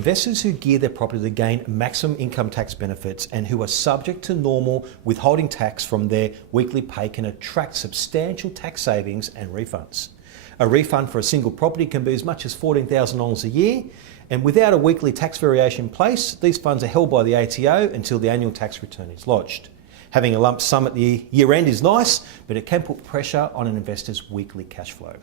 Investors who gear their property to gain maximum income tax benefits and who are subject to normal withholding tax from their weekly pay can attract substantial tax savings and refunds. A refund for a single property can be as much as $14,000 a year, and without a weekly tax variation in place, these funds are held by the ATO until the annual tax return is lodged. Having a lump sum at the year end is nice, but it can put pressure on an investor's weekly cash flow.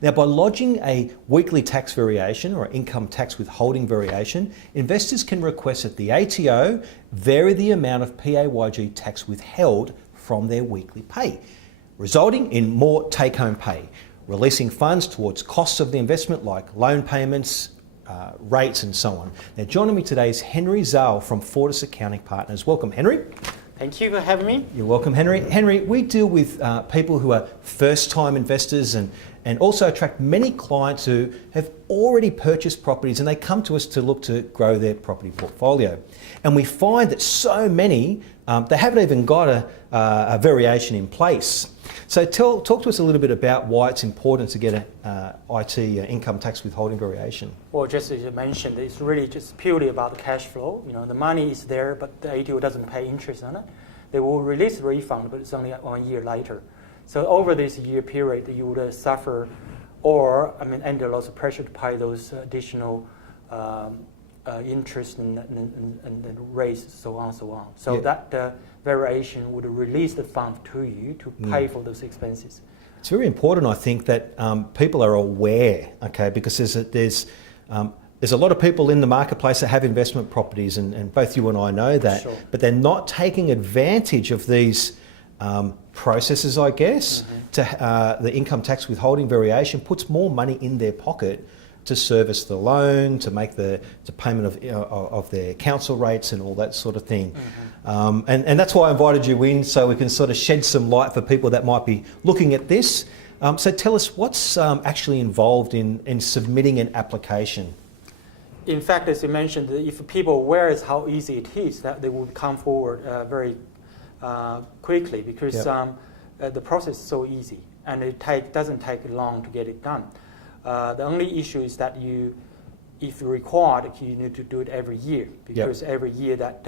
Now, by lodging a weekly tax variation or income tax withholding variation, investors can request that the ATO vary the amount of PAYG tax withheld from their weekly pay, resulting in more take-home pay, releasing funds towards costs of the investment like loan payments, rates and so on. Now, joining me today is Zhao from Fortis Accounting Partners. Welcome, Henry. Thank you for having me. You're welcome, Henry. Henry, we deal with people who are first-time investors and also attract many clients who have already purchased properties and they come to us to look to grow their property portfolio. And we find that so many, they haven't even got a variation in place. So talk to us a little bit about why it's important to get an income tax withholding variation. Well, just as you mentioned, it's really just purely about the cash flow. You know, the money is there, but the ATO doesn't pay interest on it. They will release the refund, but it's only 1 year later. So over this year period, you would suffer under lots of pressure to pay those additional interest and rates, so on and so on. So yeah, that variation would release the fund to you to pay for those expenses. It's very important, I think, that people are aware, okay, because there's a lot of people in the marketplace that have investment properties, and both you and I know that, sure, but they're not taking advantage of these processes, I guess. The income tax withholding variation puts more money in their pocket to service the loan, to make the payment of their council rates and all that sort of thing. And that's why I invited you in, so we can sort of shed some light for people that might be looking at this. So tell us, what's actually involved in submitting an application? In fact, as you mentioned, if people are aware of how easy it is, that they would come forward very quickly, because the process is so easy and it doesn't take long to get it done. The only issue is that if required, you need to do it every year, because every year that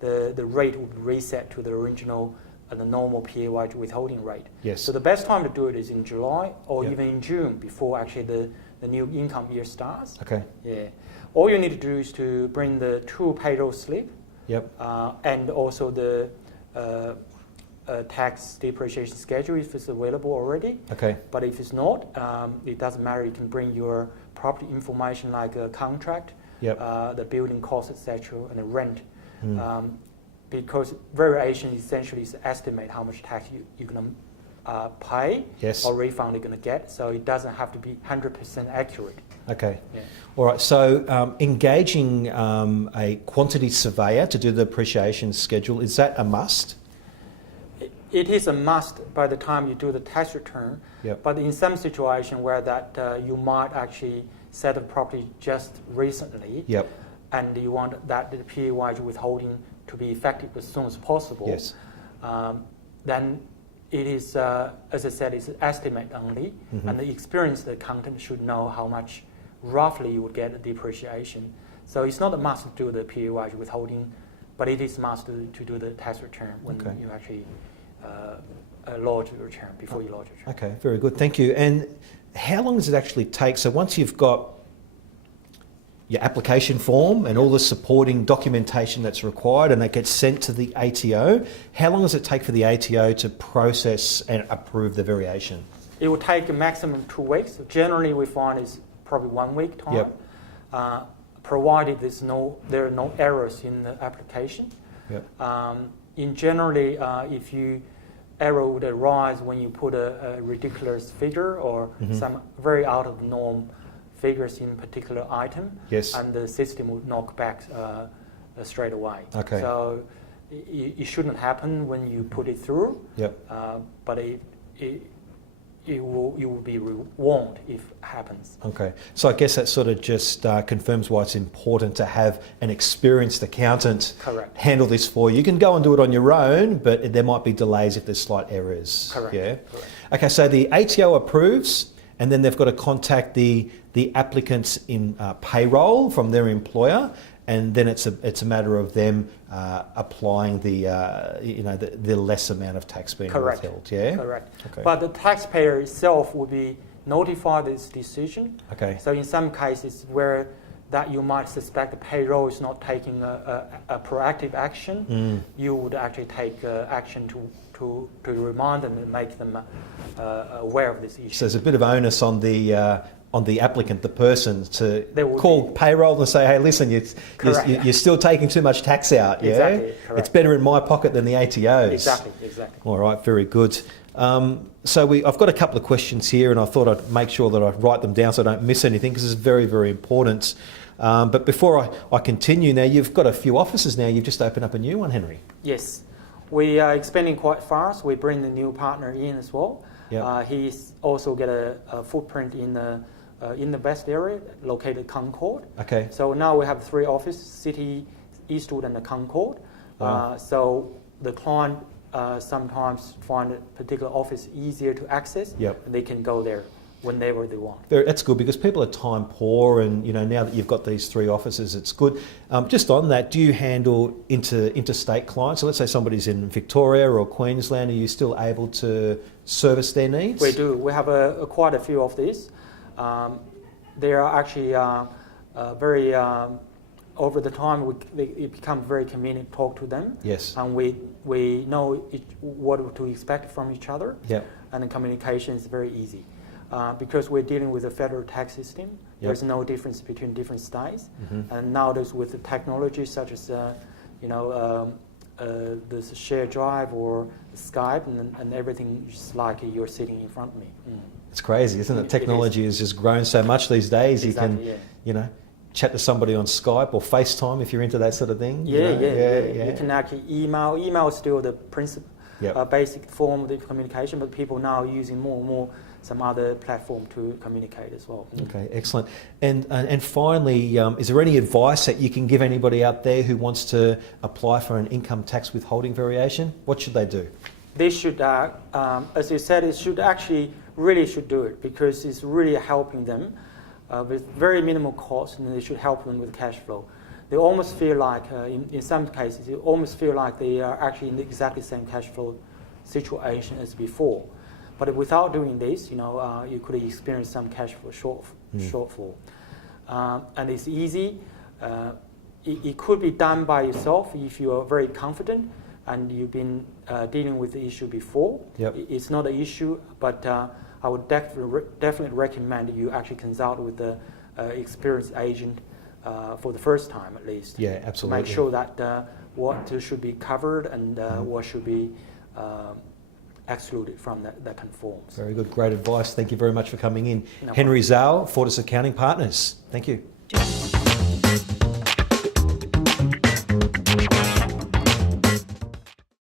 the rate will be reset to the original the normal PAYG withholding rate. Yes. So the best time to do it is in July or even in June, before actually the new income year starts. Okay. Yeah. All you need to do is to bring the 2 payroll slip. And also the tax depreciation schedule if it's available already. Okay. But if it's not, it doesn't matter. You can bring your property information like a contract, the building costs, etc., and the rent. Because variation essentially is to estimate how much tax you're going to pay or refund you're going to get. So it doesn't have to be 100% accurate. Okay. Yeah. All right. So engaging a quantity surveyor to do the depreciation schedule, is that a must? It is a must by the time you do the tax return. But in some situation where that you might actually sell the property just recently, and you want that the PAYG withholding to be effective as soon as possible, then it is, as I said, it's an estimate only, and the experienced accountant should know how much roughly you would get the depreciation. So it's not a must to do the PAYG withholding, but it is a must to do the tax return when you actually lodge the return, before you lodge the return. Okay, very good, thank you. And how long does it actually take? So once you've got your application form and all the supporting documentation that's required and that gets sent to the ATO, how long does it take for the ATO to process and approve the variation? It will take a maximum 2 weeks. So generally we find it's probably 1 week time, provided there are no errors in the application. In generally, if error would arise when you put a ridiculous figure or some very out of the norm figures in particular item, and the system would knock back straight away. So it shouldn't happen when you put it through, but you will be warned if it happens. Okay, so I guess that sort of just confirms why it's important to have an experienced accountant handle this for you. You can go and do it on your own, but there might be delays if there's slight errors. Correct. Okay, so the ATO approves, and then they've got to contact the applicants in payroll from their employer, and then it's a matter of them applying the less amount of tax being withheld. Yeah. Correct. Okay. But the taxpayer itself will be notified this decision. Okay. So in some cases where that you might suspect the payroll is not taking a proactive action, you would actually take action to remind them and make them aware of this issue. So there's a bit of onus on the applicant, the person, to call be payroll and say, hey, listen, you're still taking too much tax out. Yeah? Exactly, correct. It's better in my pocket than the ATO's. Exactly. All right, very good. So I've got a couple of questions here, and I thought I'd make sure that I write them down so I don't miss anything, because it's very, very important. But before I continue now, you've got a few offices now. You've just opened up a new one, Henry. Yes. We are expanding quite fast. We bring the new partner in as well. Yep. He's also got a footprint in the West area, located Concord. Okay. So now we have 3 offices, City, Eastwood, and the Concord. Wow. So the client sometimes find a particular office easier to access. Yep. And they can go there whenever they want. That's good, because people are time poor, and now that you've got these 3 offices, it's good. Just on that, do you handle interstate clients? So let's say somebody's in Victoria or Queensland, are you still able to service their needs? We do. We have quite a few of these. They are actually very, over the time, it becomes very convenient to talk to them. Yes. And we know what to expect from each other. Yep. And the communication is very easy. Because we're dealing with a federal tax system, there's no difference between different states. And nowadays with the technology such as the shared drive or Skype and everything, is like you're sitting in front of me. It's crazy, isn't it? Technology has just grown so much these days. Exactly, you can, chat to somebody on Skype or FaceTime if you're into that sort of thing. Yeah. You can actually email. Email is still the principal, basic form of the communication, but people now are using more and more some other platform to communicate as well. Okay, excellent. And finally, is there any advice that you can give anybody out there who wants to apply for an income tax withholding variation? What should they do? They should, as you said, it should actually really should do it, because it's really helping them with very minimal cost, and they should help them with cash flow. They almost feel like, in some cases, you almost feel like they are actually in the exactly same cash flow situation as before. But without doing this, you could experience some cash flow shortfall. And it's easy. It could be done by yourself if you are very confident and you've been dealing with the issue before. Yep. It's not an issue, but I would definitely recommend you actually consult with the experienced agent for the first time at least. Yeah, absolutely. To make sure that what should be covered and what should be excluded from that conforms. Very good, great advice. Thank you very much for coming in. No Henry Zhao, Fortis Accounting Partners. Thank you.